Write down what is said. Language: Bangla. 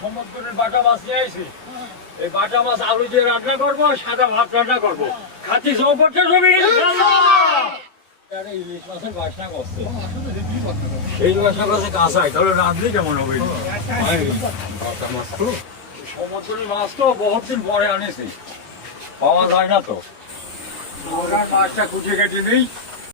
সমুদ্রের বাটা মাছ নিয়ে আইছি। এই বাটা মাছ আলু দিয়ে রান্না করবো, সাদা ভাত রান্না করবো। খাচ্ছি সৌপট্টা ছবি। ইলিশ মাছের বাসনা করছে। এই বাসনা করছে কাঁচাই, তাহলে রাঁধলে কেমন হবে? সমুদ্রের মাছ তো বহুত দিন পরে আনিছি, পাওয়া যায় না তো। মাছটা কুচিয়ে কেটে নিই।